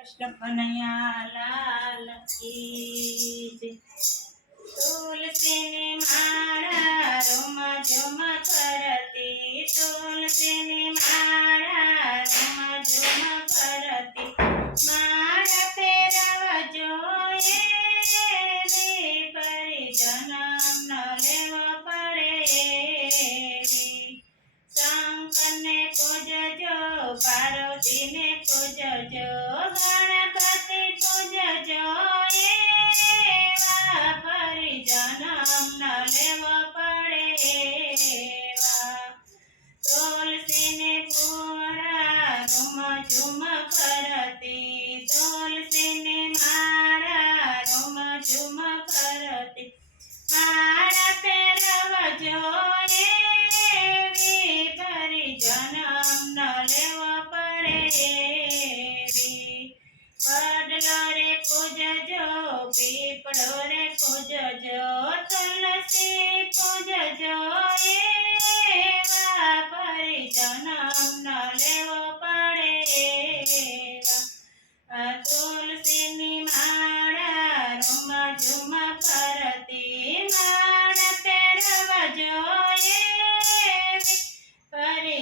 કૃષ્ણ કનૈયા લાલ. તુલસીની માળા રોમ ઝુમ કરતી તુલસીની માળા રોમ ઝુમ કરતી માળા પહેરવજો એવી પરિજનમ ન લેવો પડે. શંકરને પૂજજો પાર્વતીને પૂજજો ગણપતિ પૂજજો એવા પરિજનમ ન લેવો પડે. તુલસીને પૂળા રૂમ ઝુમ કરતી તુલસીને મારા રૂમ ઝુમ કરતી માળા પહેરવજો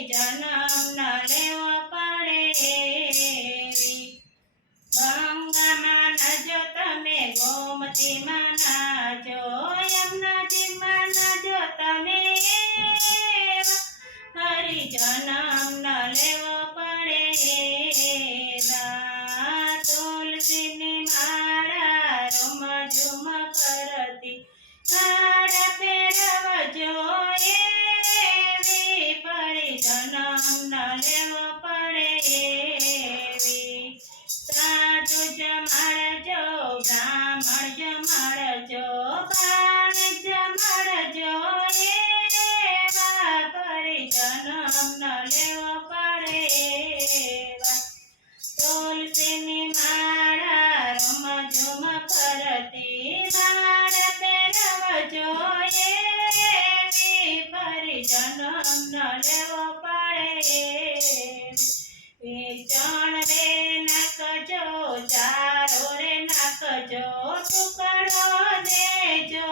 પરિજનમ ન લેવો પડે. ગંગામાં નજો તમે ગોમતીમાં પરિજનમ ન લેવો પડે એવી. ચણ રે નાખજો ચારો રે નાખજો ટુકડો દેજો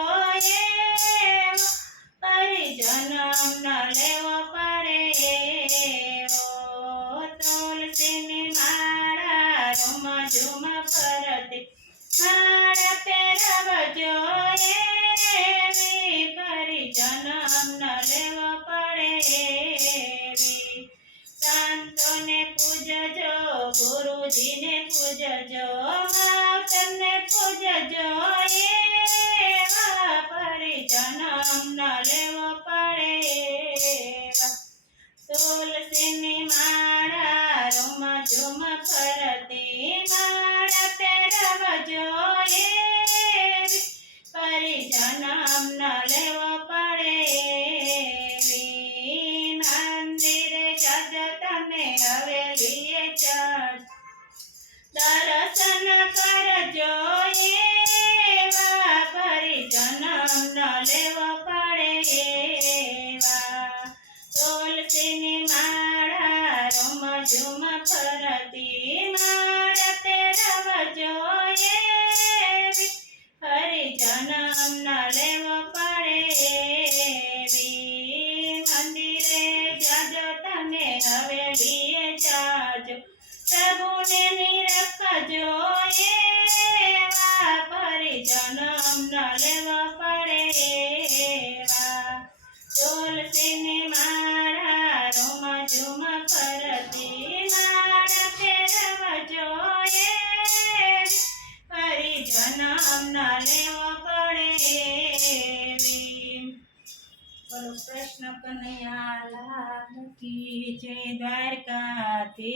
ગુરુજીને પૂજજો માવતરને પૂજજો એવા પરિજનમ ન લેવો પડે. તુલસીની માળા હરિજનમ ન લેવો પડે. મંદિરે જાજો તમે હવેલીએ જાજો પ્રભુને નિરખજો એવા પરિજનમ ન લેવો પડે કૃષ્ણ કનૈયા કી જય જય.